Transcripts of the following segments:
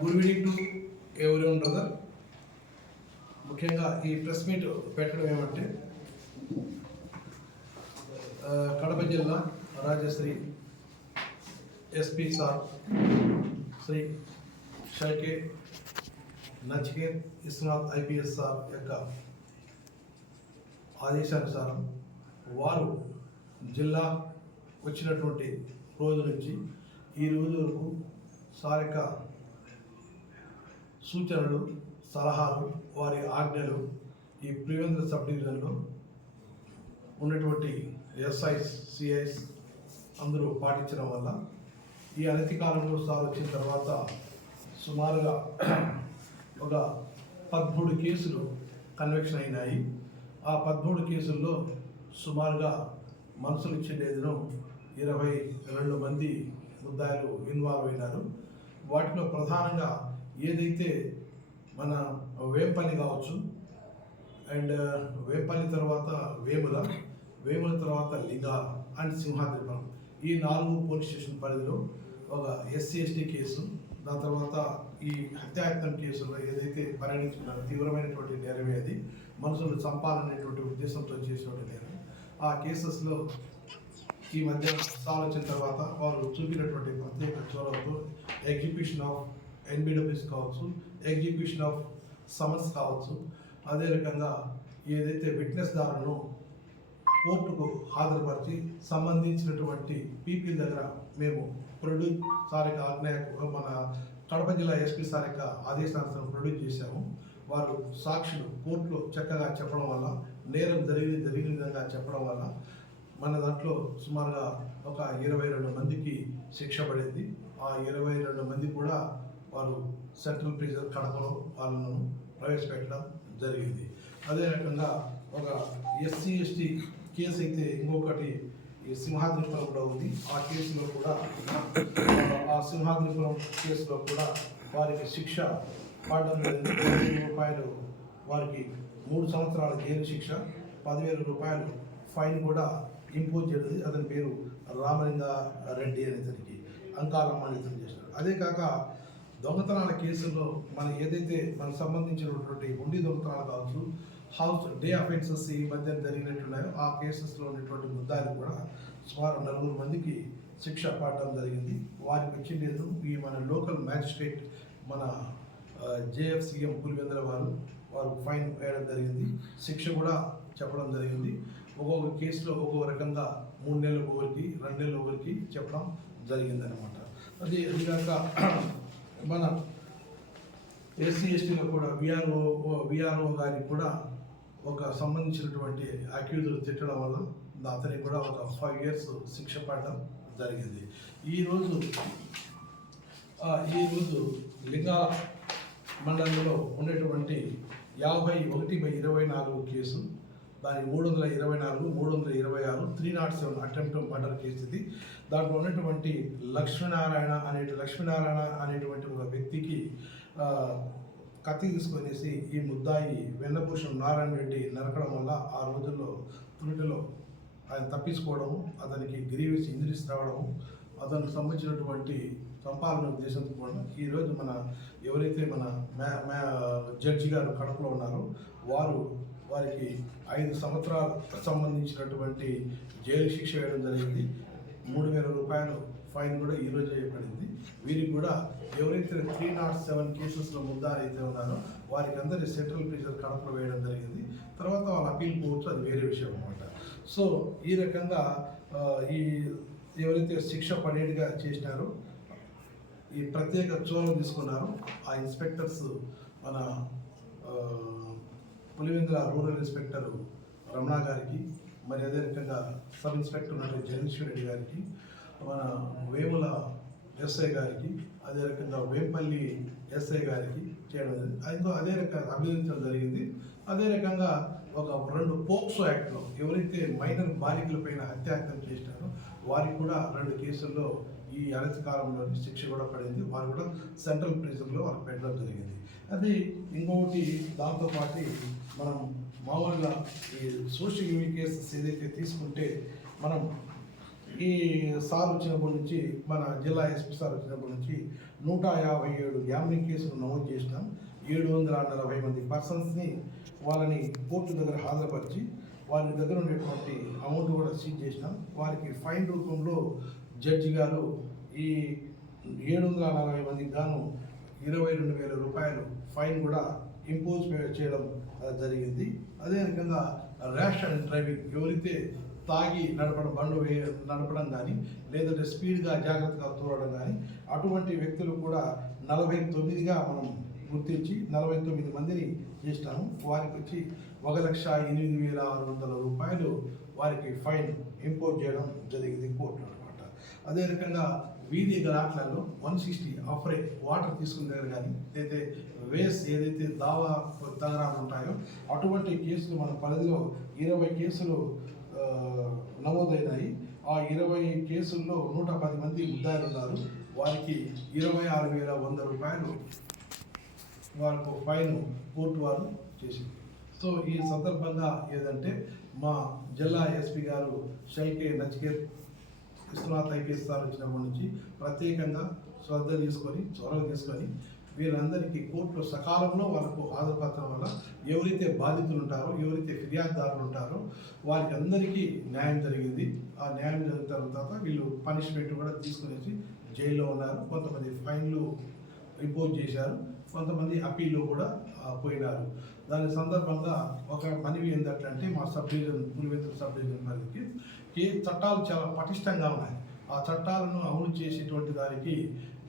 Good evening to everyone brother. ముఖ్యంగా ఈ press meet పెట్టడం ఏమంటే కడప జిల్లా రాజశ్రీ SP sir Shri Shelke Nachiket Vishwanath IPS sir యొక్క ఆదేశానుసారం వారు జిల్లా వచ్చినటువంటి రోజు నుంచి ఈ రోజు వరకు సార్ యొక్క సూచనలు, సలహాలు, వారి ఆజ్ఞలు ఈ పులివెందుల సబ్ డివిజన్లో ఉన్నటువంటి ఎస్ఐస్, సిఐస్ అందరూ పాటించడం వల్ల ఈ అనతి కాలంలో సార్ వచ్చిన తర్వాత సుమారుగా ఒక 13 కేసులు కన్విక్షన్ అయినాయి. ఆ 13 కేసుల్లో సుమారుగా మనసులు ఇచ్చేదేదో 22 మంది ముద్దాయిలు ఇన్వాల్వ్ అయినారు. వాటిలో ప్రధానంగా ఏదైతే మన వేంపల్లి కావచ్చు, అండ్ వేంపల్లి తర్వాత వేముల తర్వాత లింగాల అండ్ సింహాద్రిపురం, ఈ 4 పోలీస్ స్టేషన్ పరిధిలో ఒక SC/ST కేసు, దాని తర్వాత ఈ హత్యాయత్నం కేసులో ఏదైతే పరిగణించుకున్నారో తీవ్రమైనటువంటి నేరమే, అది మనుషులు చంపాలనేటువంటి ఉద్దేశంతో చేసినటువంటి నేరం. ఆ కేసెస్లో ఈ మధ్య సాలోచన తర్వాత వారు చూపినటువంటి ప్రత్యేక చొరవతో ఎగ్జిక్యూషన్ ఆఫ్ NBWs కావచ్చు, ఎగ్జిక్యూషన్ ఆఫ్ సమన్స్ కావచ్చు, అదే రకంగా ఏదైతే విట్నెస్ దారులను కోర్టుకు హాజరుపరిచి సంబంధించినటువంటి పీపీల దగ్గర మేము ప్రొడ్యూస్ సార్ యొక్క మన కడప జిల్లా ఎస్పీ సార్ యొక్క ఆదేశానుసారం ప్రొడ్యూస్ చేశాము. వారు సాక్షులు కోర్టులో చక్కగా చెప్పడం వల్ల, నేరం జరిగిన విధంగా చెప్పడం వల్ల మన దాంట్లో సుమారుగా ఒక 22 మందికి శిక్ష పడింది. ఆ 22 మంది కూడా వారు సెంట్రల్ ప్రిజన్ కడపలో వాళ్ళను ప్రవేశపెట్టడం జరిగింది. అదే రకంగా ఒక SC/ST కేసు అయితే ఇంకొకటి ఈ సింహాద్రిపురంలో ఉంది. ఆ కేసులో కూడా ఆ సింహాద్రిపురం కేసులో కూడా వారికి శిక్ష పడడం జరిగింది. 10,000 రూపాయలు వారికి 3 సంవత్సరాల జైలు శిక్ష, 10,000 రూపాయలు ఫైన్ కూడా ఇంపోజ్ చేయడం. అతని పేరు రామలింగారెడ్డి అనే అతనికి అంకాలమ్మ అని ఇతను చేసినాడు. అదే కాక దొంగతనాల కేసుల్లో ఏదైతే మనకు సంబంధించినటువంటి ఉండి దొంగతనాలు కావచ్చు, హౌస్ డే అఫెన్సెస్ ఈ మధ్య జరిగినట్టున్నాయో ఆ కేసెస్లో ఉన్నటువంటి ముద్దాయిలు కూడా సుమారు 4 మందికి శిక్ష పడడం జరిగింది. వారికి వచ్చిండేది ఈ మన లోకల్ మ్యాజిస్ట్రేట్ మన JFCM పులివెందుల వారు ఫైన్ వేయడం జరిగింది. శిక్ష కూడా చెప్పడం జరిగింది. ఒక్కొక్క కేసులో ఒక్కొక్క రకంగా 3 నెలలు ఒకరికి, 2 నెలలు ఒకరికి చెప్పడం జరిగిందనమాట. అదిగాక మన SC/STలో కూడా విఆర్ఓ గారికి కూడా ఒక సంబంధించినటువంటి అక్యూజులు తిట్టడం వల్ల అతనికి కూడా ఒక 5 years శిక్ష పడడం జరిగింది. ఈరోజు లింగాల మండలంలో ఉండేటువంటి 51/24 కేసు, దాని 324, 326, 307 అటెంప్ట్ మర్డర్ కేసు ఇది. దాంట్లో ఉన్నటువంటి లక్ష్మీనారాయణ అనేటువంటి ఒక వ్యక్తికి కత్తి తీసుకొనేసి ఈ ముద్దాయి వెన్నభూషణం నారాయణ రెడ్డి నరకడం వల్ల ఆ రోజుల్లో త్రుటిలో ఆయన తప్పించుకోవడము, అతనికి గ్రీవియస్ ఇంజరీస్ రావడము, అతనికి సంబంధించినటువంటి చంపాలనే ఉద్దేశంతో కూడా ఈరోజు ఎవరైతే మన జడ్జి గారు కడపలో ఉన్నారో వారికి 5 సంవత్సరాలకు సంబంధించినటువంటి జైలు శిక్ష వేయడం జరిగింది. 3,000 రూపాయలు ఫైన్ కూడా ఈరోజు చేయబడింది. వీరికి కూడా ఎవరైతే 307 కేసెస్లో ముద్దాలు అయితే ఉన్నారో వారికి అందరి సెంట్రల్ ప్రిజన్ కడపలో వేయడం జరిగింది. తర్వాత వాళ్ళు అప్పీల్ పోవచ్చు, అది వేరే విషయం అనమాట. సో ఈ రకంగా ఈ ఎవరైతే శిక్ష పడేట్టుగా చేసినారో ఈ ప్రత్యేక చొరవ తీసుకున్నారు ఆ ఇన్స్పెక్టర్స్, మన పులివెందుల రూరల్ ఇన్స్పెక్టర్ రమణ గారికి, మరి అదే రకంగా సబ్ ఇన్స్పెక్టర్ ఉన్నటువంటి జగదీశ్వర్ రెడ్డి గారికి, మన వేముల SI గారికి, అదే రకంగా వేంపల్లి SI గారికి చేయడం జరిగింది. అదే రకంగా అభినందించడం జరిగింది. అదే రకంగా ఒక 2 పోక్సో యాక్ట్లో ఎవరైతే మైనర్ బాలికలపైన హత్యాయత్నం చేసినారో వారికి కూడా 2 కేసుల్లో ఈ అనతి కాలంలో శిక్ష కూడా పడింది. వారు కూడా సెంట్రల్ ప్రిజన్లో వారు పెట్టడం జరిగింది. అది ఇంకొకటి దాంతోపాటు మనం మామూలుగా ఈ సోషల్ యూనిక్ కేసెస్ ఏదైతే తీసుకుంటే మనం ఈ సార్ వచ్చినప్పటి నుంచి మన జిల్లా ఎస్పీ సార్ వచ్చినప్పటి నుంచి 157 గ్యాంబ్లింగ్ కేసులు నమోదు చేసినాం. 740 మంది పర్సన్స్ని వాళ్ళని కోర్టు దగ్గర హాజరుపరిచి వారి దగ్గర ఉన్నటువంటి అమౌంట్ కూడా సీజ్ చేసినాం. వారికి ఫైన్ రూపంలో జడ్జి గారు ఈ 740 మందికి గాను 22,000 రూపాయలు ఫైన్ కూడా ఇంపోజ్ చేయడం జరిగింది. అదే రకంగా ర్యాష్ అండ్ డ్రైవింగ్, ఎవరైతే తాగి నడపడం కానీ లేదంటే స్పీడ్గా జాగ్రత్తగా తోలడం కానీ అటువంటి వ్యక్తులు కూడా 49గా మనం గుర్తించి 49 మందిని చేసినాము. వారికి వచ్చి 1,08,600 రూపాయలు వారికి ఫైన్ ఇంపోజ్ చేయడం జరిగింది కోర్టు అనమాట. అదే రకంగా వీధి గలాట్లలో 160 ఆఫరే వాటర్ తీసుకునే దగ్గర కానీ అయితే వేస్ ఏదైతే దావా తగరాలు ఉంటాయో అటువంటి కేసులు మన పరిధిలో 20 కేసులు నమోదైనాయి. ఆ 20 కేసుల్లో 110 మంది ముద్దాయిలు ఉన్నారు. వారికి 26,100 రూపాయలు వారికి ఫైన్ కోర్టు వారు చేసింది. సో ఈ సందర్భంగా ఏదంటే మా జిల్లా ఎస్పీ గారు షైకే నచికేత్ విశ్వనాథ్ ఐపీఎస్ సార్ వచ్చినప్పటి నుంచి ప్రత్యేకంగా శ్రద్ధ తీసుకొని చొరవ తీసుకొని వీళ్ళందరికీ కోర్టులో సకాలంలో వాళ్ళకు హాజరుపరచడం వల్ల ఎవరైతే బాధితులు ఉంటారో, ఎవరైతే ఫిర్యాదుదారులు ఉంటారో వారికి అందరికీ న్యాయం జరిగింది. ఆ న్యాయం జరిగిన తర్వాత వీళ్ళు పనిష్మెంట్ కూడా తీసుకునేసి జైల్లో ఉన్నారు. కొంతమంది ఫైన్లు ఇంపోజ్ చేశారు, కొంతమంది అప్పీల్లో కూడా పోయినారు. దాని సందర్భంగా ఒక మనవి ఏంటంటే మా sub division Pulivendula sub division పరిధికి చట్టాలు చాలా పటిష్టంగా ఉన్నాయి. ఆ చట్టాలను అమలు చేసేటువంటి దానికి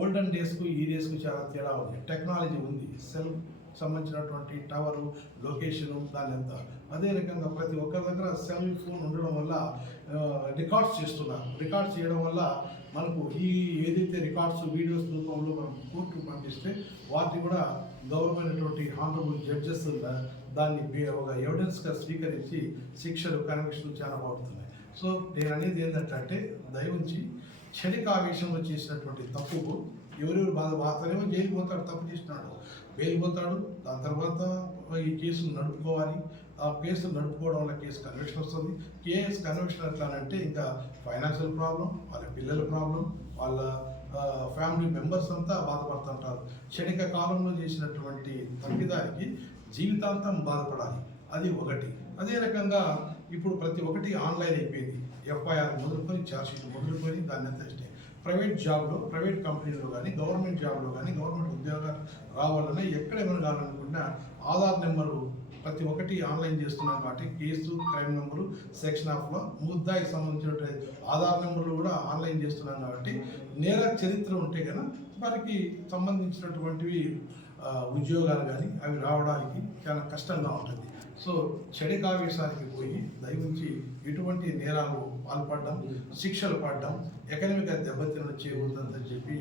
ఓల్డెన్ డేస్కు ఈ డేస్కు చాలా తేడా ఉంది. టెక్నాలజీ ఉంది, సెల్ సంబంధించినటువంటి టవరు లొకేషను దాని అంతా. అదే రకంగా ప్రతి ఒక్కరి దగ్గర సెల్ ఫోన్ ఉండడం వల్ల రికార్డ్స్ చేస్తున్నారు. రికార్డ్స్ చేయడం వల్ల మనకు ఈ ఏదైతే రికార్డ్స్ వీడియోస్ రూపంలో మనం కోర్టుకు పంపిస్తే వాటిని కూడా గౌరవమైనటువంటి హానరబుల్ జడ్జెస్ దాన్ని ఒక ఎవిడెన్స్గా స్వీకరించి శిక్షలు కన్విక్షన్లు చాలా బాగుతున్నాయి. సో నేను అనేది ఏంటంటే దయవుంచి క్షణిక ఆవేశంలో చేసినటువంటి తప్పుకు ఎవరెవరు బాధపడతారేమో జైలుకి పోతాడు, తప్పు చేసినాడు బెయిల్ పోతాడు. దాని తర్వాత ఈ కేసులు నడుపుకోవాలి. ఆ కేసులు నడుపుకోవడం వల్ల కేసు కన్విక్షన్ వస్తుంది. కేసు కన్విక్షన్ ఎట్లా అంటే ఇంకా ఫైనాన్షియల్ ప్రాబ్లం, వాళ్ళ పిల్లల ప్రాబ్లం, వాళ్ళ ఫ్యామిలీ మెంబర్స్ అంతా బాధపడుతుంటారు. క్షణిక కాలంలో చేసినటువంటి తప్పిదానికి జీవితాంతం బాధపడాలి, అది ఒకటి. అదే రకంగా ఇప్పుడు ప్రతి ఒక్కటి ఆన్లైన్ అయిపోయింది. ఎఫ్ఐఆర్ మొదలుకొని ఛార్జ్షీట్ మొదలుకొని దాన్ని అంతా ఇస్తే ప్రైవేట్ జాబ్లో, ప్రైవేట్ కంపెనీలో కానీ గవర్నమెంట్ జాబ్లో కానీ గవర్నమెంట్ ఉద్యోగాలు రావాలన్నా ఎక్కడ ఏమైనా కావాలనుకున్నా ఆధార్ నెంబరు ప్రతి ఒక్కటి ఆన్లైన్ చేస్తున్నాం కాబట్టి కేసు, క్రైమ్ నెంబరు, సెక్షన్ ఆఫ్లో ముద్దాయికి సంబంధించినటువంటి ఆధార్ నెంబర్లు కూడా ఆన్లైన్ చేస్తున్నాం కాబట్టి నేర చరిత్ర ఉంటే కనుక వారికి సంబంధించినటువంటివి ఉద్యోగాలు కానీ అవి రావడానికి చాలా కష్టంగా ఉంటుంది. సో క్షణికావేశానికి పోయి దయవుంచి ఇటువంటి నేరాలు పాల్పడడం, శిక్షలు పడడం, ఎకనమిక్గా దెబ్బతినడం చేయకూడదని చెప్పి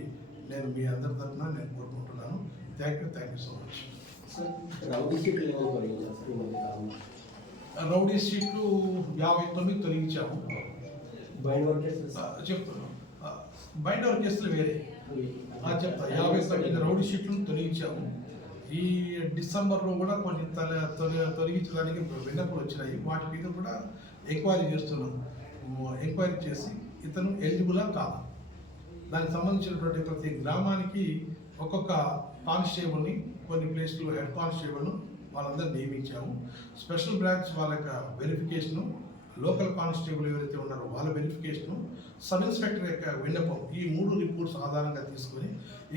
నేను మీ అందరి తరఫున నేను కోరుకుంటున్నాను. Thank you so much. Rowdy షీట్లు 59 తొలగించాము. చెప్తున్నాను, బైండ్ ఓవర్ కేసులు వేరే చెప్తా. 59 రౌడీ షీట్లను తొలగించాము. ఈ డిసెంబర్లో కూడా కొన్ని తొలగించడానికి విన్నపలు వచ్చినాయి. వాటి మీద కూడా ఎంక్వైరీ చేస్తున్నాం. ఎంక్వైరీ చేసి ఇతను ఎలిజిబులా కాదు, దానికి సంబంధించినటువంటి ప్రతి గ్రామానికి ఒక్కొక్క కానిస్టేబుల్ని, కొన్ని ప్లేస్లో హెడ్ కానిస్టేబుల్ను వాళ్ళందరూ నియమించాము. స్పెషల్ బ్రాంచ్ వాళ్ళ యొక్క వెరిఫికేషను, లోకల్ కానిస్టేబుల్ ఎవరైతే ఉన్నారో వాళ్ళ వెరిఫికేషను, సబ్ ఇన్స్పెక్టర్ యొక్క విన్నపం, ఈ 3 రిపోర్ట్స్ ఆధారంగా తీసుకొని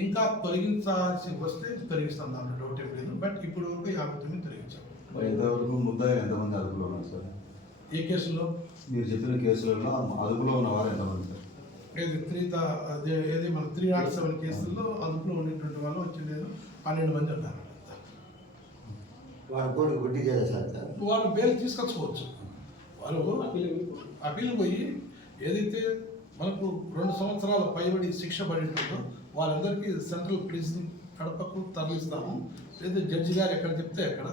ఇంకా తొలగించాల్సి వస్తే తొలగిస్తాం, దాంట్లో డౌట్ ఏం లేదు. బట్ ఇప్పుడు వరకు 59 తొలగించాం. ఎంతవరకు ముద్దాయిలు ఎంతమంది అదుపులో ఉన్నారు సార్? ఏ కేసులో? మీరు చెప్పిన కేసులలో అదుపులో ఉన్నవారు ఎంతమంది సార్? ఏది మన 307 కేసుల్లో అదుపులో ఉన్నటువంటి వాళ్ళు వచ్చేది 12 మంది ఉన్నారు. వాళ్ళు బెయిల్ తీసుకొచ్చుకోవచ్చు. వాళ్ళు అప్పీల్ పోయి ఏదైతే మనకు 2 సంవత్సరాల పైబడి శిక్ష పడి ఉంటుందో వాళ్ళందరికీ సెంట్రల్ ప్రిజన్ కడపకు తరలిస్తాము. లేదా జడ్జి గారు ఎక్కడ చెప్తే అక్కడ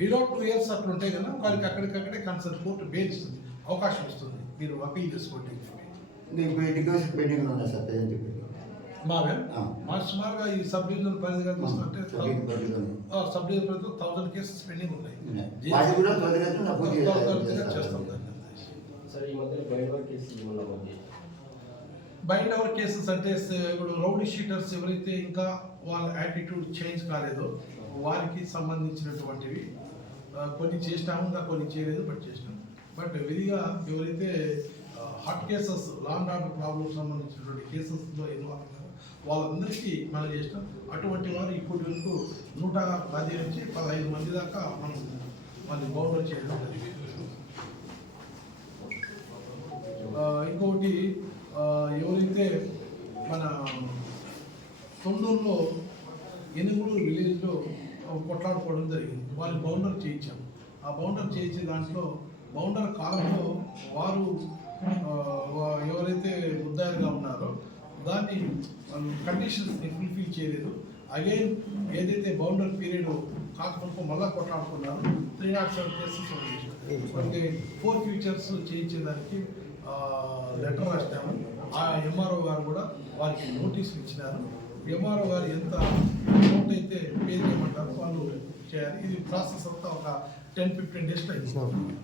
బిలో 2 years అట్లా ఉంటే కనుక వారికి అక్కడికక్కడే కన్సర్న్ కోర్టు బెయిల్ ఇస్తుంది, అవకాశం ఇస్తుంది. మీరు అప్పీల్ చేసుకోండి. మావే మా సుమారుగా ఈ సబ్ డివిజన్ పరిధిగా చూస్తుంటే సబ్ డివిజన్ పరిధిలో 1000 కేసెస్ పెండింగ్ ఉన్నాయి. సార్ ఈ మధ్య బయట కేసులు బైండ్ అవర్ కేసెస్ అంటే ఇప్పుడు రౌడీ షీటర్స్ ఎవరైతే ఇంకా వాళ్ళ యాటిట్యూడ్ చేంజ్ కాలేదో వారికి సంబంధించినటువంటివి కొన్ని చేసినాము, ఇంకా కొన్ని చేయలేదు, బట్ చేసినాం. బట్ విధిగా ఎవరైతే hot cases, law and order problem సంబంధించినటువంటి కేసెస్లో ఇన్వాల్వ్ ఉన్నారో వాళ్ళందరికీ మనం చేసినాం. అటువంటి వారు ఇప్పటి వరకు 110 నుంచి 15 మంది దాకా మనం వాళ్ళని బౌండర్ చేయడం జరిగింది. ఇంకొకటి ఎవరైతే మన తొండూరులో ఎనుగులూరు విలేజ్లో కొట్లాడుకోవడం జరిగింది, వాళ్ళు బౌండర్ చేయించాం. ఆ బౌండర్ చేయించే దాంట్లో బౌండర్ కాలంలో వారు ఎవరైతే ముద్దాయిలుగా ఉన్నారో దాన్ని వాళ్ళు కండిషన్స్ని ఫుల్ఫిల్ చేయలేదు. అగైన్ ఏదైతే బౌండర్ పీరియడ్ కాకపోతే మళ్ళా కొట్లాడుకున్నారు. 307 కేసెస్ మనకి 4 ఫ్యూచర్స్ చేయించేదానికి లెటర్ రాసినాము. ఆ ఎంఆర్ఓ గారు కూడా వారికి నోటీసులు ఇచ్చినారు. ఎంఆర్ఓ గారు ఎంత అమౌంట్ అయితే పే చేయమంటారో వాళ్ళు చేయాలి. ఇది ప్రాసెస్ అంతా ఒక 10-15 డేస్లో అయిపోతుంది.